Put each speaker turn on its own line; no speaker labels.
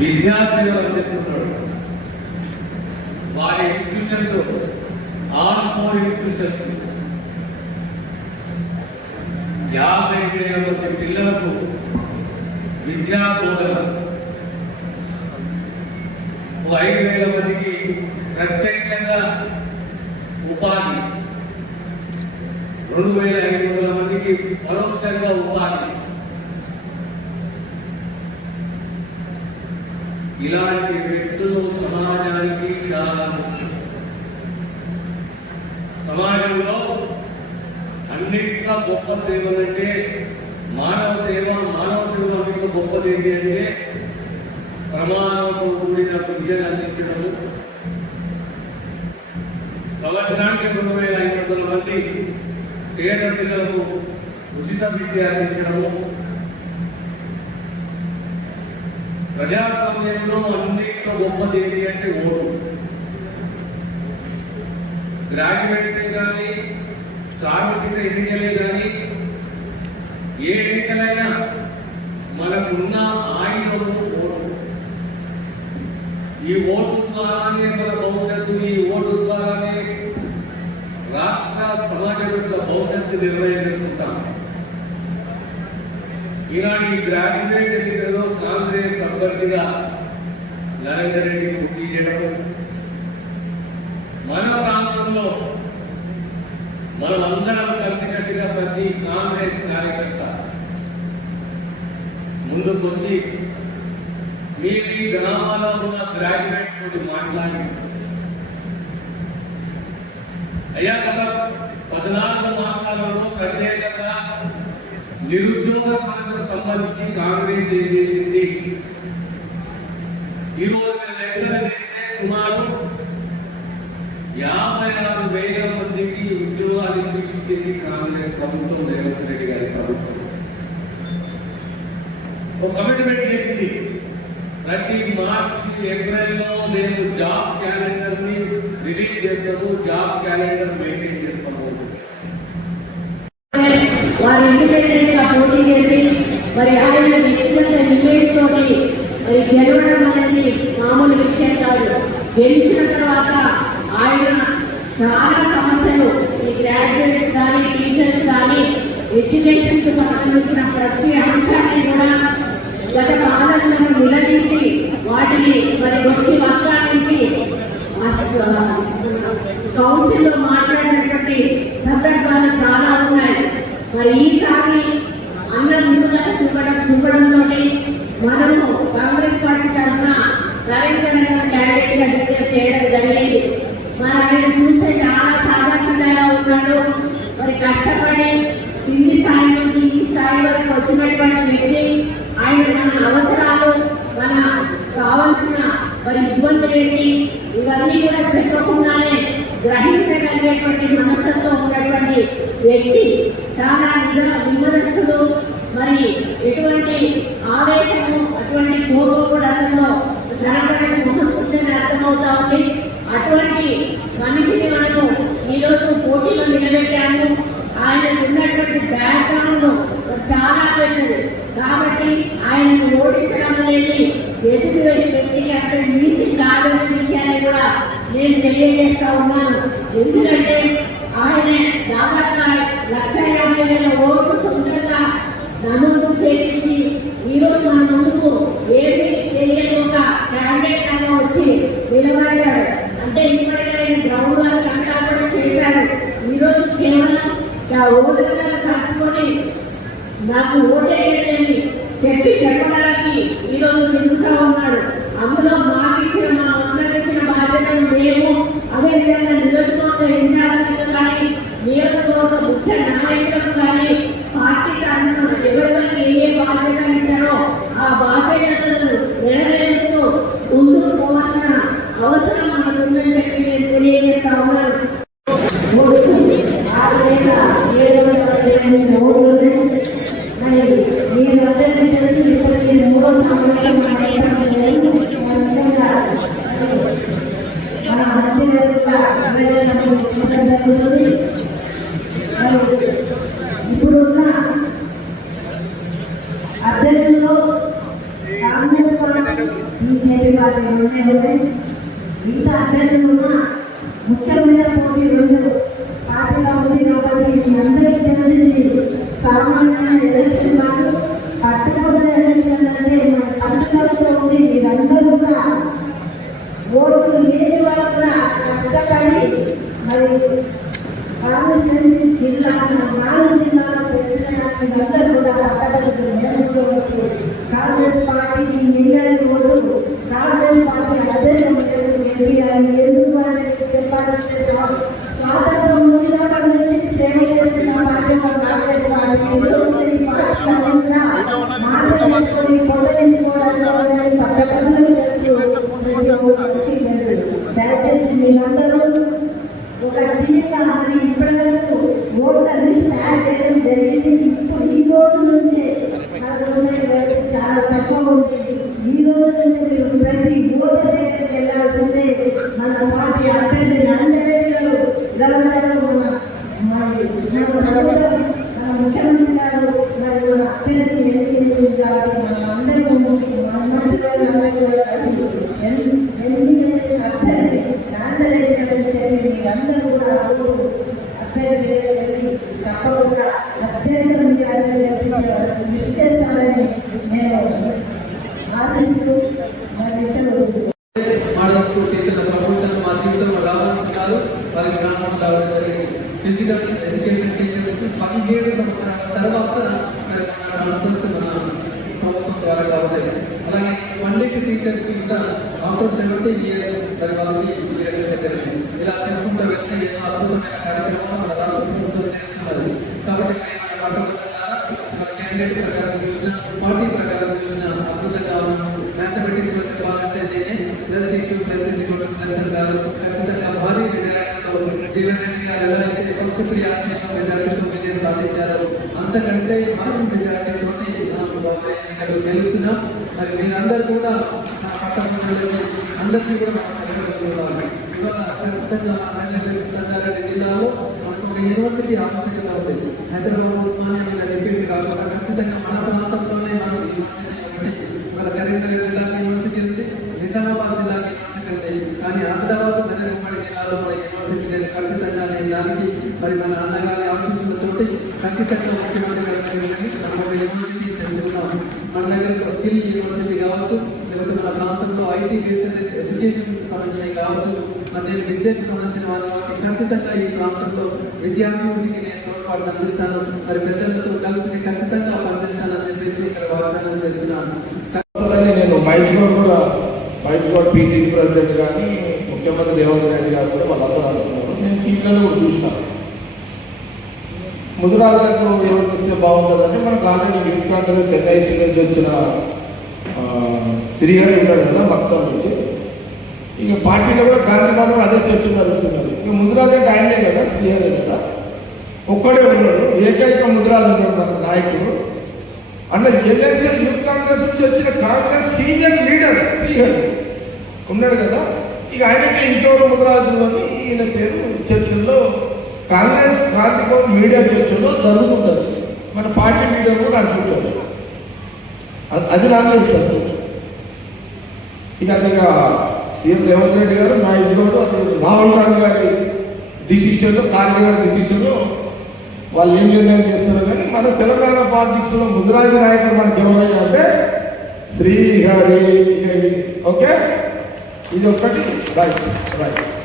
విద్యార్థులు అందిస్తున్నాడు వారి ఇన్స్టిట్యూషన్స్ ఆల్ ఫోర్ ఇన్స్టిట్యూషన్స్ యాభై వేల మంది పిల్లలకు విద్యా బోధన ఐదు వేల మందికి ప్రత్యక్షంగా ఉపాధి. రెండు వేల ఐదు వందల మందికి పరోక్షంగా ఉపాధి. ఇలాంటి వ్యక్తులు సమాజానికి చాలా ముఖ్యం. సమాజంలో అన్నింటిగా గొప్ప సేవలంటే మానవ సేవ మానవ సేవ అన్నింటిలో గొప్పది ఏంటి అంటే ప్రమాణంతో కూడిన విద్యను అందించడము సంవత్సరానికి రెండు వేల ఐదు వందల మంది పేద పిల్లలకు ఉచిత విద్య అందించడము ప్రజాస్వామ్యంలో అన్నింటిలో గొప్పది ఏంటి అంటే ఓటు. గ్రాడ్యుయేట్సే కానీ సార్వత్రిక ఎన్నికలే కానీ ఏ ఎన్నికలైనా మనకున్న ఆయుధము ఓటు. ఈ ఓటు ద్వారానే మన భవిష్యత్తు ఈ ఓటు ద్వారానే రాష్ట్ర సమాజం యొక్క భవిష్యత్తు నిర్ణయిస్తుంటాం ఈనాటి గ్రాడ్యుయేట్ ఎన్నికల్లో కాంగ్రెస్ అభ్యర్థిగా నరేందర్ రెడ్డి పోటీ చేయడం. మన ప్రాంతంలో మనం అందరం కలిసికట్టుగా ప్రతి కాంగ్రెస్ కార్యకర్త ముందుకు వచ్చి మీ మీ గ్రామాల్లో ఉన్న గ్రాడ్యుయేట్స్ తోటి మాట్లాడి. అయ్యా కదా పద్నాలుగు మాసాలలో ప్రత్యేకంగా నిరుద్యోగ సమస్యకు సంబంధించి కాంగ్రెస్ ఏం చేసింది ఈరోజు లెక్కలు తీస్తే సుమారు యాభై నాలుగు వేల మందికి ఉద్యోగాలు ఇప్పించింది కాంగ్రెస్ ప్రభుత్వం రేవంత్ రెడ్డి గారి ప్రభుత్వం. ఒక కమిట్మెంట్ చేసింది. ప్రతి మార్చి ఏప్రిల్లో మేము జాబ్ క్యాలెండర్ని రిలీజ్ చేస్తాము జాబ్ క్యాలెండర్ మెయింటైన్ చేస్తాము.
వారు ఇండిపెండెంట్గా పోటీ చేసి మరి ఆయన వ్యక్తిగత ఇమేజ్ తోటి మరి గెలవడం అనేది మామూలు విషయం కాదు. గెలిచిన తర్వాత ఆయన చాలా సమస్యలు ఈ గ్రాడ్యుయేట్స్ కానీ టీచర్స్ కానీ ఎడ్యుకేషన్కు సంబంధించిన ప్రతి అంశాన్ని కూడా గత పాలనలను నిలదీసి వాటిని మరి వచ్చి వక్కానికి కౌన్సిల్లో మాట్లాడినటువంటి సందర్భాలు చాలా ఉన్నాయి. మరి ఈసారి అందరం ముందుగా చూపడం చూపడంతో మనము కాంగ్రెస్ పార్టీ తరఫున నరేంద్ర క్యాండిడేట్గా డిక్లేర్ చేయడం జరిగింది. మరి ఆయన చూస్తే చాలా సాదాసీదాగా ఉన్నాడు. మరి కష్టపడి కింది స్థాయి నుంచి ఈ స్థాయి వరకు వచ్చినటువంటి వ్యక్తి ఆయన మన అవసరాలు మన కావాల్సిన మరి ఇబ్బంది ఏంటి ఇవన్నీ కూడా చెప్పకుండానే గ్రహించగలిగేటువంటి మనస్సుతో ఉన్నటువంటి వ్యక్తి చాలా నిజ విమర్శలు మరి ఎటువంటి ఆవేశము అటువంటి కోపం కూడా అతను కనపడని ముఖం కూర్చొని అర్థమవుతా ఉంది అటువంటి మనిషిని మనము ఈరోజు పోటీలో నిలబెట్టాము. ఆయన ఉన్నటువంటి బ్యాక్గ్రౌండ్ చాలా పెద్దది. కాబట్టి ఆయనను ఓడించడం అనేది ఎదుటి వ్యక్తికి అంత ఈజీ విషయాన్ని కూడా నేను తెలియజేస్తా ఉన్నాను. ఎందుకంటే ఆయన దాదాపు లక్ష యాభై వేల ఓట్లు సొంతంగా నమోదు చేయించి ఈరోజు మన ముందుకు ఏమి తెలియని ఒక క్యాండిడేట్ లాగా వచ్చి నిలబడ్డాడు. అంటే ఇప్పటికే ఆయన గ్రౌండ్ వర్క్ కంటా కూడా చేశాడు. ఈరోజు కేవలం ఆ ఓటులను కలుసుకొని నాకు ఓటేయండి అందులో జరుగుతుంది ఇప్పుడున్న అభ్యర్థుల్లో కాంగ్రెస్ పార్టీ
పార్టీ రెండే ఉన్నాయి. మిగతా అభ్యర్థులు ఉన్న ముఖ్యమైన పోటీ రెండు. పార్టీ కాబట్టి కాబట్టి అందరికీ తెలిసింది సామాన్యమైన ఎలక్షన్ కాదు. పట్టు ఎలక్షన్ అంటే మన పట్టుదలతో ఉండి మీరందరూ కూడా ఓట్లు లేని వారు కూడా కష్టపడి మరి కాన్స్టిట్యున్సీ జిల్లా నాలుగు జిల్లాలో తెలిసిన అందరూ కూడా పట్టగలుగుతారు మేరకు కాంగ్రెస్ పార్టీకి మిలియన్ ఓట్లు కాంగ్రెస్ పార్టీ అదే ఎంపీ గారు ఎందుకు అని చెప్పాల్సిన స్వా- స్వాతంత్రం వచ్చినప్పటి నుంచి సేవ చేస్తున్న పార్టీ మన కాంగ్రెస్ పార్టీ ఎందుకు ఈ పార్టీ అంతా మాట్లాడుకొని పొడవించుకోవడానికి పట్టణంలో తెలుసు ప్రతి ఒక్కరు వచ్చి తెలుసు దయచేసి మీరందరూ ఒక టీగా మరి ఇప్పటివరకు ఓట్ల లిస్ట్ యాడ్ చేయడం జరిగింది ఇప్పుడు ఈ రోజు నుంచే నలుగురు వరకు చాలా తక్కువ ఉంది ఈ రోజు నుంచి మీరు ప్రతి ఓటు దగ్గరికి వెళ్ళాల్సిందే. మన పార్టీ అభ్యర్థి నరేంద్ర గారు గవర్నర్ మన ముఖ్యమంత్రి గారు మరి మన అభ్యర్థి ఎన్నిక చేసింది కాబట్టి మన అందరూ మన మంత్రి గారు అందరూ కూడా కలిసి ఎన్- ఎన్నిక చేసిన అభ్యర్థి నాందరెడ్డి గారు చెప్పి మీరందరూ కూడా అభ్యర్థి దగ్గరికి వెళ్ళి తప్పకుండా అత్యంత కృషి చేస్తారని నేను ఆశిస్తూ
మా జీవితంలో వారికి రావడం రావడం జరిగింది. ఫిజికల్ ఎడ్యుకేషన్ టీచర్స్ పదిహేడు సంవత్సరాల తర్వాత ట్రాన్స్ఫర్స్ మన ప్రభుత్వం ద్వారా అలాగే పండిట్ టీచర్స్ ఇంకా ఆఫ్టర్ సెవెంటీన్ ఇయర్స్ తర్వాత జరిగింది విజయం సాధించారు అంతకంటే భారీ మెజార్టీతో నాకు బాబాయ్ ఇక్కడ తెలుస్తున్నాం మరి మీరందరూ కూడా నా అందరికీ కూడా మాట్లాడుతున్నారు ఇవాళ ఖచ్చితంగా జిల్లాలో మనకు ఒక యూనివర్సిటీ ఆవశ్యకత ఉంది హైదరాబాద్ ఉస్మానియా మీద చెప్పేది కాకుండా ఖచ్చితంగా మన ప్రాంతంలోనే మనకు యూనివర్సిటీ ఒకటి మన కరీంనగర్ జిల్లాకి యూనివర్సిటీ ఉంది నిజామాబాద్ జిల్లాకి యూనివర్సిటీ ఉంది కానీ ఆదిలాబాద్ మెదక్ ఉమ్మడి జిల్లాలో మన యూనివర్సిటీ లేదు ఖచ్చితంగా నేను దానికి మరి మన అన్నగారి మన దగ్గర స్కిల్ యూనివర్సిటీ కావచ్చు లేకపోతే మన ప్రాంతంలో ఐటీ బేస్డ్ ఎడ్యుకేషన్ సంబంధించినవి కావచ్చు మరి నేను విద్యకు సంబంధించిన వారు ఖచ్చితంగా ఈ ప్రాంతంలో విద్యాభివృద్ధికి నేను తోడ్పాటు అందిస్తాను మరి పెద్దలతో కలిసి ఖచ్చితంగా పనిచేస్తానని చెప్పేసి ఇక్కడ వాగ్దానం చేస్తున్నాను
నేను మహేష్ గౌడ్ కూడా మహేష్ గౌడ్ పీసీసీ ప్రెసిడెంట్ కానీ ముఖ్యమంత్రి రేవంత్ రెడ్డి గారు కూడా వాళ్ళందరూ అనుకున్నారు నేను టీవీలో కూడా చూసినాను ముదురాజాకు ఎవరికి వస్తే బాగుంటుందంటే మనకు ఆల్రెడీ యూత్ కాంగ్రెస్ ఎస్ఐసి నుంచి వచ్చిన ఆ, శ్రీహరి ఉన్నాడు కదా మొత్తం నుంచి. ఇక పార్టీలో కూడా గాంధీ బాబు అదే చర్చ జరుగుతున్నది. ఇక ముదిరాజు ఆయనే కదా శ్రీహరి కదా. ఒక్కడే ఉన్నాడు ఏకైక ముద్రాలు ఉన్నాడు నాయకుడు. అంటే ఎన్ఎస్ఎస్ యూత్ కాంగ్రెస్ నుంచి వచ్చిన కాంగ్రెస్ సీనియర్ లీడర్ శ్రీహరి ఉన్నాడు కదా. ఇక ఆయనకి ఇంకెవరు ముదిరాజు అని ఈయన పేరు చర్చల్లో కాంగ్రెస్ క్రాంతికో మీడియా చర్చలో జరుగుతుంటుంది. మన పార్టీ మీడియా కూడా అనుకుంటుంది. అది- అది సార్? ఇక అదిగా సీఎం రేవంత్ రెడ్డి గారు మా గౌడ్ రాహుల్ గాంధీ గారి డిసిషన్ ఖార్గే గారి డిసిషన్ వాళ్ళు ఏం నిర్ణయం చేస్తారు కానీ మన తెలంగాణ పాలిటిక్స్లో ముద్రాజు నాయకులు మనకి ఎవరైనా అంటే శ్రీహరి. ఓకే? ఇది ఒకటి. Right right